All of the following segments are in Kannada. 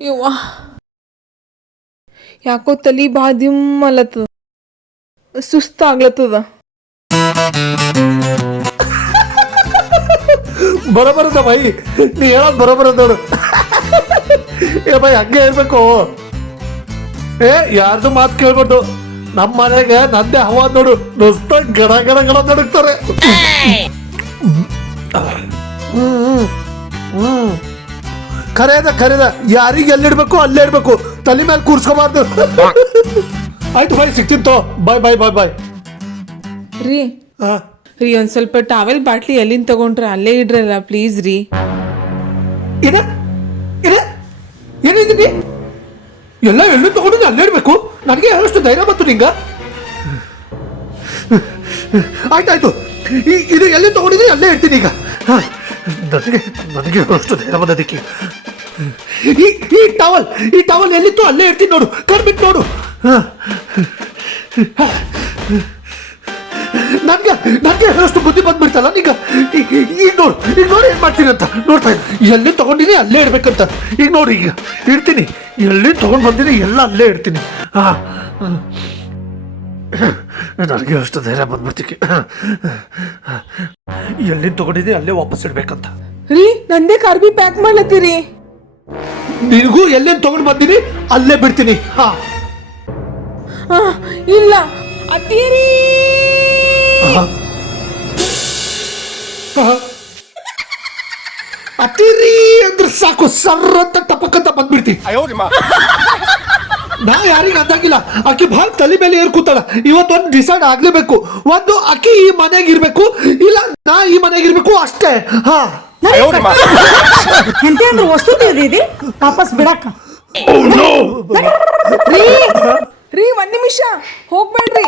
ಯವ್ವ. ಯಾಕೋ ತಲಿ ಬಾ ದಿಮ್ ಅಲತ್ತದ ಸುಸ್ತಾಗ್ಲತ್ತದ. ಬರೋಬರದ ಬೈ ನೀ ಹೇಳ ಬರೋಬರ ನೋಡು. ಏ ಬೈ ಹಂಗೆ ಹೇಳ್ಬೇಕು. ಏ ಯಾರ್ದು ಮಾತು ಕೇಳ್ಬಾರ್ದು. ನಮ್ಮ ಮನೆಗೆ ನಂದೇ ಹವಾ ನೋಡು. ನುಸ್ತ ಗಡ ಗಡ ಗಡ ನಡುಕ್ತಾರೆ ಹ್ಮ್ ಹ್ಮ್. ಕರೆಯದ ಖರೆದ ಯಾರಿಗೆ ಎಲ್ಲಿಡ್ಬೇಕು ಅಲ್ಲೇ ಇಡ್ಬೇಕು? ತಲೆ ಮೇಲೆ ಕೂರ್ಸ್ಕೋಬಾರ್ದು. ಆಯ್ತು ಬಾಯ್ ಸಿಕ್ತಿತ್ತು ಬಾಯ್ ಬಾಯ್ ಬಾಯ್ ಬಾಯ್. ರೀ ಹಾ ರೀ ಒಂದ್ ಸ್ವಲ್ಪ ಟಾವೆಲ್ ಬಾಟ್ಲಿ ಎಲ್ಲಿಂದ ತಗೊಂಡ್ರ ಅಲ್ಲೇ ಇಡ್ರಲ್ಲ ಪ್ಲೀಸ್ ರೀ. ಏನ ಏನ ಏನಿದ್ದೀನಿ ಎಲ್ಲ ಎಲ್ಲಿ ತಗೊಂಡು ಅಲ್ಲೇ ಇಡ್ಬೇಕು? ನನಗೆ ಅಷ್ಟು ಧೈರ್ಯ ಬಂತು ನಿಂಗ. ಆಯ್ತಾಯ್ತು ಇದು ಎಲ್ಲಿ ತಗೊಂಡಿದ್ರೆ ಅಲ್ಲೇ ಇಡ್ತೀನಿ ಈಗ. ನನಗೆ ನನಗೆ ಅಷ್ಟು ಧೈರ್ಯ ಬಂದದಕ್ಕೆ. ಈ ಈ ಟವಲ್ ಈ ಟವಲ್ ಎಲ್ಲಿತ್ತು ಅಲ್ಲೇ ಇರ್ತೀನಿ ನೋಡು, ಕಣ್ಬಿಟ್ಟು ನೋಡು. ನನಗೆ ನನಗೆ ಹೇಳಷ್ಟು ಬುದ್ಧಿ ಬಂದ್ಬಿಡ್ತಲ್ಲ ಈಗ ಈಗ ನೋಡು, ಈಗ ನೋಡಿ ಏನು ಮಾಡ್ತೀನಿ ಅಂತ ನೋಡ್ತಾ ಇದ್ದ. ಎಲ್ಲಿ ತಗೊಂಡಿನಿ ಅಲ್ಲೇ ಇಡ್ಬೇಕಂತ. ಈಗ ನೋಡಿ ಈಗ, ಇಡ್ತೀನಿ. ಎಲ್ಲಿ ತಗೊಂಡ್ ಬಂದಿನಿ ಎಲ್ಲ ಅಲ್ಲೇ ಇಡ್ತೀನಿ. ಹಾಂ. ನನಗೆ ಅಷ್ಟು ಧೈರ್ಯ ಬಂದ್ಬಿಡ್ತಿಕ್ಕೆ. ಎಲ್ಲಿ ತಗೊಂಡಿದ್ದೀನಿ ಅಲ್ಲೇ ವಾಪಸ್ ಇಡ್ಬೇಕಂತ. ರೀ, ನಂದೇ ಕಾರ್ಬಿ ಪ್ಯಾಕ್ ಮಾಡ್ಲತ್ತೀರಿ. ನಿನಗೂ ಎಲ್ಲೇನು ತಗೊಂಡು ಬಂದೀನಿ ಅಲ್ಲೇ ಬಿಡ್ತೀನಿ. ಹಾ. ಆ, ಇಲ್ಲ. ಅತ್ತೀರಿ. ಅತಿರಿ ಅಂದ್ರೆ ಸಾಕು ಸರ್ರ ಅಂತ ಟಪಕ್ಕಂತ ಬಂದ್ಬಿಡ್ತಿ. ನಾ ಯಾರಿಗ ಅಂದಾಗಿಲ್ಲ. ಆಕಿ ಭಾಳ ತಲೆ ಮೇಲೆ ಏರ್ ಕೂತಾಳ. ಇವತ್ತೊಂದು ಡಿಸೈಡ್ ಆಗ್ಲೇಬೇಕು. ಒಂದು ಅಕ್ಕಿ ಈ ಮನೆಯಾಗ ಇರ್ಬೇಕು ಇಲ್ಲ ನಾ ಈ ಮನೆಗೆ ಇರ್ಬೇಕು ಅಷ್ಟೇ. ಹಾ. ಎಂತ ಅಂದ್ರೆ ವಸ್ತು ಇದೆ. ವಾಪಸ್ ಬಿಡಕ್ಕ. ರೀ ರೀ ಒಂದ್ ನಿಮಿಷ. ಹೋಗ್ಬೇಡ್ರಿ.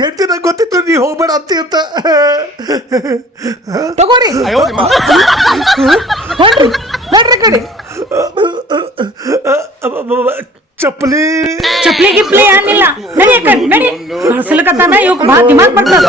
ಹೇಳ್ತೀನಿ ನಂಗೆ ಗೊತ್ತಿತ್ತು ನೀ ಹೋಗ್ಬೇಡ ಅಂತಿ ಅಂತ. ತಗೋರಿ. ಹೊರ್ಡ್ರಿ ಹೊರ್ಡ್ರಿ ಕಡೆ. ಚಪ್ಪಲಿ. ಚಪ್ಲಿ ಗಿಪ್ಲಿ ಏನಿಲ್ಲ. ನಡಿ ಅಕ್ಕ ನಡಿ. ಕಳ್ಸಲಕತ್ತಾನ ಇವ್ ಬಾ ದಿಮಾಗ್ ಬರ್ತದ